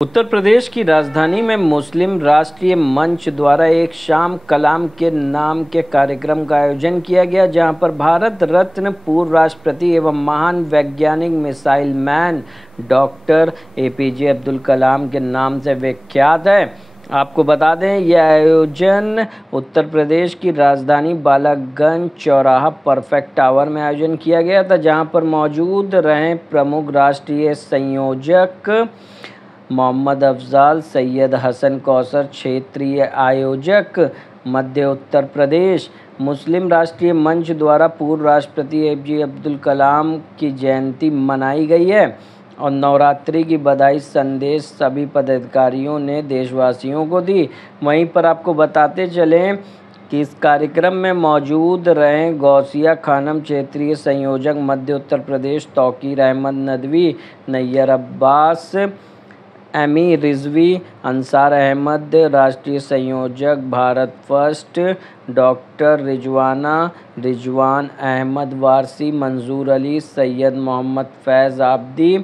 उत्तर प्रदेश की राजधानी में मुस्लिम राष्ट्रीय मंच द्वारा एक शाम कलाम के नाम के कार्यक्रम का आयोजन किया गया, जहां पर भारत रत्न पूर्व राष्ट्रपति एवं महान वैज्ञानिक missile man doctor APJ Abdul Kalam के नाम से विख्यात है। आपको बता दें, यह आयोजन उत्तर प्रदेश की राजधानी बालागंज चौराहा परफेक्ट टावर में आयोजन किया गया था, जहां पर मौजूद रहे प्रमुख राष्ट्रीय संयोजक मोहम्मद अफजाल, सैयद हसन कौसर, क्षेत्रीय आयोजक मध्य उत्तर प्रदेश। मुस्लिम राष्ट्रीय मंच द्वारा पूर्व राष्ट्रपति एपीजे अब्दुल कलाम की जयंती मनाई गई है और नवरात्रि की बधाई संदेश सभी पदाधिकारियों ने देशवासियों को दी। वहीं पर आपको बताते चलें कि इस कार्यक्रम में मौजूद रहे गौसिया खानम, क्षेत्रीय संयोजक मध्य उत्तर प्रदेश तौकीर अहमद नदवी, नैयर अब्बास, एमी रिजवी, अंसार अहमद, राष्ट्रीय संयोजक भारत फर्स्ट डॉक्टर रिजवान अहमद वारसी, मंजूर अली, सैयद मोहम्मद फैज़ आबदी,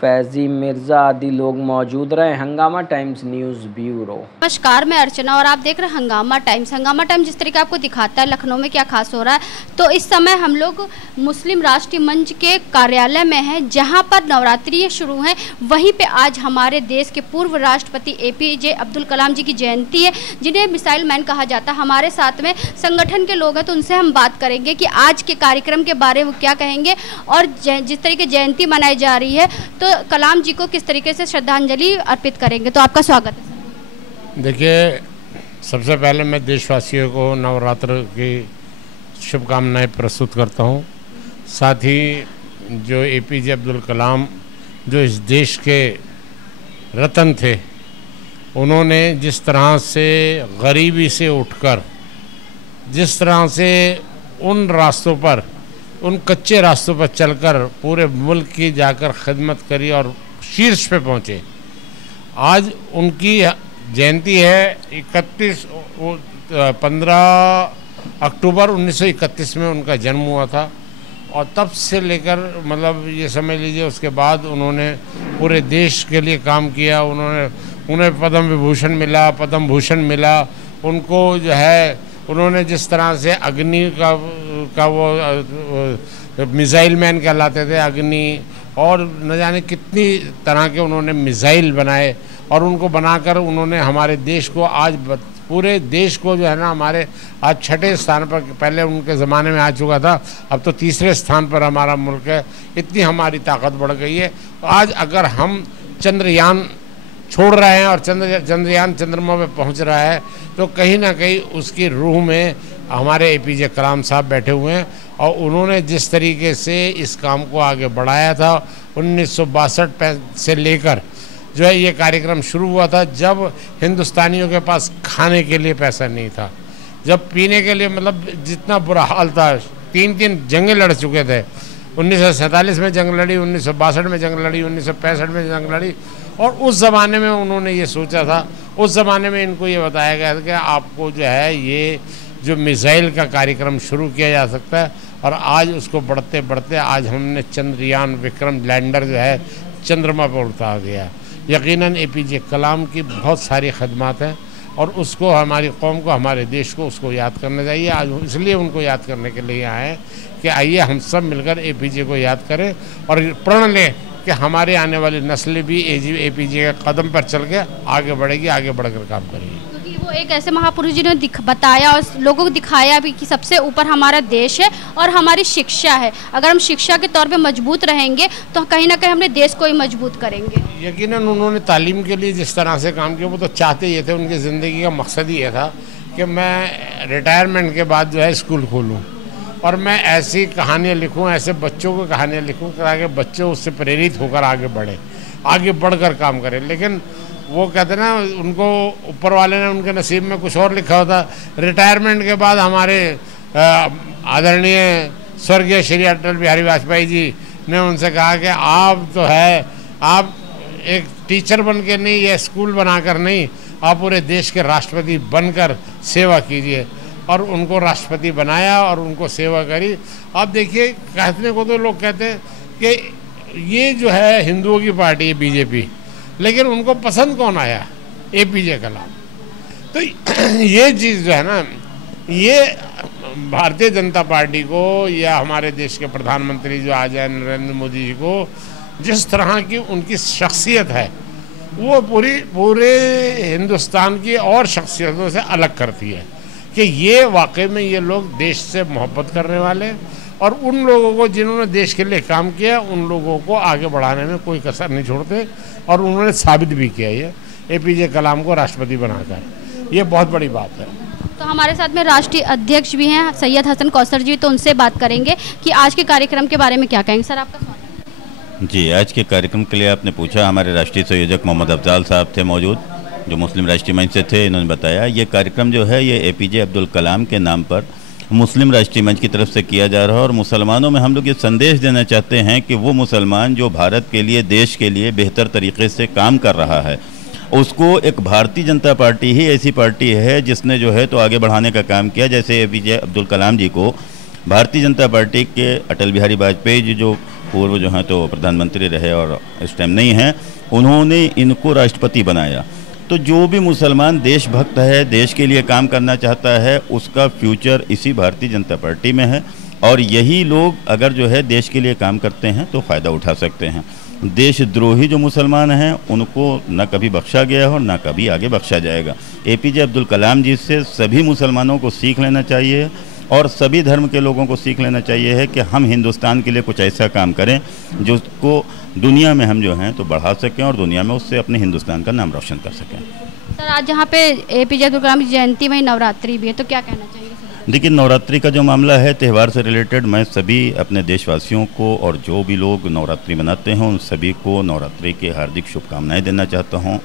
फैज़ी मिर्ज़ा आदि लोग मौजूद रहे। हंगामा टाइम्स न्यूज़ ब्यूरो। नमस्कार, मैं अर्चना और आप देख रहे हैं हंगामा टाइम्स। हंगामा टाइम्स जिस तरीके आपको दिखाता है लखनऊ में क्या खास हो रहा है, तो इस समय हम लोग मुस्लिम राष्ट्रीय मंच के कार्यालय में हैं, जहां पर नवरात्रि शुरू है। वहीं पे आज हमारे देश के पूर्व राष्ट्रपति एपीजे अब्दुल कलाम जी की जयंती है, जिन्हें मिसाइल मैन कहा जाता है। हमारे साथ में संगठन के लोग हैं, तो उनसे हम बात करेंगे कि आज के कार्यक्रम के बारे में क्या कहेंगे और जिस तरीके जयंती मनाई जा रही है तो कलाम जी को किस तरीके से श्रद्धांजलि अर्पित करेंगे। तो आपका स्वागत है। देखिए, सबसे पहले मैं देशवासियों को नवरात्र की शुभकामनाएं प्रस्तुत करता हूं। साथ ही जो एपीजे अब्दुल कलाम जो इस देश के रत्न थे, उन्होंने जिस तरह से गरीबी से उठकर, जिस तरह से उन रास्तों पर, उन कच्चे रास्तों पर चलकर पूरे मुल्क की जाकर खिदमत करी और शीर्ष पे पहुँचे। आज उनकी जयंती है 15 अक्टूबर 1931 में उनका जन्म हुआ था और तब से लेकर मतलब ये समझ लीजिए उसके बाद उन्होंने पूरे देश के लिए काम किया। उन्हें पद्म विभूषण मिला, पद्म भूषण मिला। उनको जो है उन्होंने जिस तरह से अग्नि का वो मिसाइल मैन कहलाते थे, अग्नि, और न जाने कितनी तरह के उन्होंने मिसाइल बनाए और उनको बनाकर उन्होंने हमारे देश को आज पूरे देश को जो है ना हमारे आज छठे स्थान पर, पहले उनके ज़माने में आ चुका था, अब तो तीसरे स्थान पर हमारा मुल्क है। इतनी हमारी ताकत बढ़ गई है। तो आज अगर हम चंद्रयान छोड़ रहे हैं और चंद्रयान चंद्रमा पे पहुंच रहा है, तो कहीं ना कहीं उसकी रूह में हमारे एपीजे कलाम साहब बैठे हुए हैं और उन्होंने जिस तरीके से इस काम को आगे बढ़ाया था 1962 से लेकर जो है ये कार्यक्रम शुरू हुआ था, जब हिंदुस्तानियों के पास खाने के लिए पैसा नहीं था, जब पीने के लिए मतलब जितना बुरा हाल था। 3 जंगें लड़ चुके थे। 1947 में जंग लड़ी, 1962 में जंग लड़ी, 1965 में जंग लड़ी। और उस ज़माने में उन्होंने ये सोचा था, उस ज़माने में इनको ये बताया गया था कि आपको जो है ये जो मिसाइल का कार्यक्रम शुरू किया जा सकता है। और आज उसको बढ़ते बढ़ते आज हमने चंद्रयान विक्रम लैंडर जो है चंद्रमा पर उतार दिया। यकीनन एपीजे कलाम की बहुत सारी खदमात हैं और उसको हमारी कौम को, हमारे देश को उसको याद करना चाहिए। आज इसलिए उनको याद करने के लिए आए हैं कि आइए हम सब मिलकर एपीजे को याद करें और प्रण लें कि हमारे आने वाली नस्लें भी एपीजे के कदम पर चल के आगे बढ़ेगी, आगे बढ़कर काम करेगी। क्योंकि वो एक ऐसे महापुरुष जिन्होंने बताया और लोगों को दिखाया भी कि सबसे ऊपर हमारा देश है और हमारी शिक्षा है। अगर हम शिक्षा के तौर पे मजबूत रहेंगे तो कहीं ना कहीं अपने देश को ही मजबूत करेंगे। यकीनन उन्होंने तालीम के लिए जिस तरह से काम किया, वो तो चाहते ये थे, उनकी ज़िंदगी का मकसद ही ये था कि मैं रिटायरमेंट के बाद जो है स्कूल खोलूँ और मैं ऐसी कहानियाँ लिखूँ, ऐसे बच्चों को कहानियाँ लिखूँ ताकि बच्चे उससे प्रेरित होकर आगे बढ़े, आगे बढ़कर काम करें। लेकिन वो कहते ना, उनको ऊपर वाले ने उनके नसीब में कुछ और लिखा होता। रिटायरमेंट के बाद हमारे आदरणीय स्वर्गीय श्री अटल बिहारी वाजपेयी जी ने उनसे कहा कि आप तो है, आप एक टीचर बन के नहीं, या स्कूल बनाकर नहीं, आप पूरे देश के राष्ट्रपति बनकर सेवा कीजिए। और उनको राष्ट्रपति बनाया और उनको सेवा करी। आप देखिए, कहने को तो लोग कहते हैं कि ये जो है हिंदुओं की पार्टी है बीजेपी, लेकिन उनको पसंद कौन आया? APJ कलाम। तो ये चीज़ जो है ना, ये भारतीय जनता पार्टी को या हमारे देश के प्रधानमंत्री जो आज हैं नरेंद्र मोदी जी को, जिस तरह की उनकी शख्सियत है वो पूरे हिंदुस्तान की और शख्सियतों से अलग करती है कि ये वाकई में ये लोग देश से मोहब्बत करने वाले, और उन लोगों को जिन्होंने देश के लिए काम किया उन लोगों को आगे बढ़ाने में कोई कसर नहीं छोड़ते, और उन्होंने साबित भी किया ये APJ कलाम को राष्ट्रपति बनाकर। ये बहुत बड़ी बात है। तो हमारे साथ में राष्ट्रीय अध्यक्ष भी हैं सैयद हसन कौसर जी, तो उनसे बात करेंगे कि आज के कार्यक्रम के बारे में क्या कहेंगे। सर, आपका स्वागत है। जी, आज के कार्यक्रम के लिए आपने पूछा, हमारे राष्ट्रीय संयोजक मोहम्मद अफजाल साहब थे मौजूद, जो मुस्लिम राष्ट्रीय मंच से थे। इन्होंने बताया ये कार्यक्रम जो है ये APJ अब्दुल कलाम के नाम पर मुस्लिम राष्ट्रीय मंच की तरफ से किया जा रहा है, और मुसलमानों में हम लोग ये संदेश देना चाहते हैं कि वो मुसलमान जो भारत के लिए, देश के लिए बेहतर तरीके से काम कर रहा है, उसको एक भारतीय जनता पार्टी ही ऐसी पार्टी है जिसने जो है तो आगे बढ़ाने का काम किया। जैसे APJ अब्दुल कलाम जी को भारतीय जनता पार्टी के अटल बिहारी वाजपेयी जी जो पूर्व जो हैं तो प्रधानमंत्री रहे और इस टाइम नहीं हैं, उन्होंने इनको राष्ट्रपति बनाया। तो जो भी मुसलमान देशभक्त है, देश के लिए काम करना चाहता है, उसका फ्यूचर इसी भारतीय जनता पार्टी में है, और यही लोग अगर जो है देश के लिए काम करते हैं तो फ़ायदा उठा सकते हैं। देशद्रोही जो मुसलमान हैं उनको न कभी बख्शा गया है और न कभी आगे बख्शा जाएगा। APJ अब्दुल कलाम जी से सभी मुसलमानों को सीख लेना चाहिए, और सभी धर्म के लोगों को सीख लेना चाहिए है कि हम हिंदुस्तान के लिए कुछ ऐसा काम करें जिसको दुनिया में हम जो हैं तो बढ़ा सकें, और दुनिया में उससे अपने हिंदुस्तान का नाम रोशन कर सकें। सर, आज जहाँ पे APJ अब्दुल कलाम की जयंती में नवरात्रि भी है, तो क्या कहना चाहिए? देखिए, नवरात्रि का जो मामला है त्यौहार से रिलेटेड, मैं सभी अपने देशवासियों को और जो भी लोग नवरात्रि मनाते हैं उन सभी को नवरात्रि की हार्दिक शुभकामनाएं देना चाहता हूं,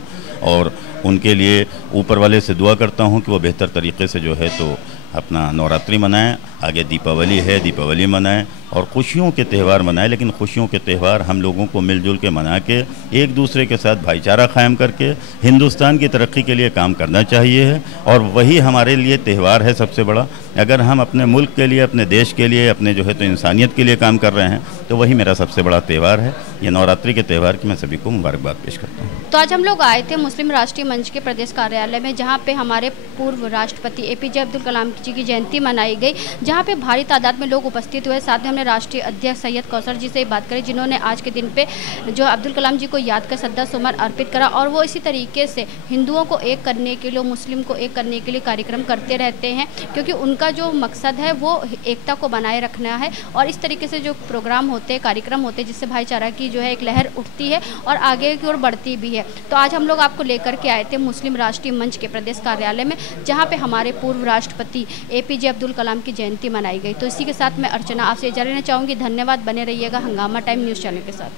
और उनके लिए ऊपर वाले से दुआ करता हूं कि वो बेहतर तरीके से जो है तो अपना नवरात्रि मनाएं। आगे दीपावली है, दीपावली मनाएं और खुशियों के त्यौहार मनाएं, लेकिन खुशियों के त्यौहार हम लोगों को मिलजुल के मना के एक दूसरे के साथ भाईचारा कायम करके हिंदुस्तान की तरक्की के लिए काम करना चाहिए, और वही हमारे लिए त्यौहार है सबसे बड़ा। अगर हम अपने मुल्क के लिए, अपने देश के लिए, अपने जो है तो इंसानियत के लिए काम कर रहे हैं तो वही मेरा सबसे बड़ा त्यौहार है। ये नवरात्रि के त्यौहार की मैं सभी को मुबारकबाद पेश करता हूँ। तो आज हम लोग आए थे मुस्लिम राष्ट्रीय मंच के प्रदेश कार्यालय में, जहाँ पे हमारे पूर्व राष्ट्रपति APJ अब्दुल कलाम जी की जयंती मनाई गई, जहाँ पे भारी तादाद में लोग उपस्थित हुए। साथ में हमने राष्ट्रीय अध्यक्ष सैयद कौसर जी से बात करी, जिन्होंने आज के दिन पे जो अब्दुल कलाम जी को याद कर श्रद्धा सुमन अर्पित करा, और वो इसी तरीके से हिंदुओं को एक करने के लिए, मुस्लिम को एक करने के लिए कार्यक्रम करते रहते हैं, क्योंकि उनका जो मकसद है वो एकता को बनाए रखना है। और इस तरीके से जो प्रोग्राम होते हैं, कार्यक्रम होते हैं, जिससे भाईचारा की जो है एक लहर उठती है और आगे की ओर बढ़ती भी है। तो आज हम लोग आपको लेकर के आए थे मुस्लिम राष्ट्रीय मंच के प्रदेश कार्यालय में, जहाँ पे हमारे पूर्व राष्ट्रपति APJ अब्दुल कलाम की जयंती मनाई गई। तो इसी के साथ मैं अर्चना आपसे इजाज़त लेना चाहूँगी। धन्यवाद, बने रहिएगा हंगामा टाइम न्यूज़ चैनल के साथ।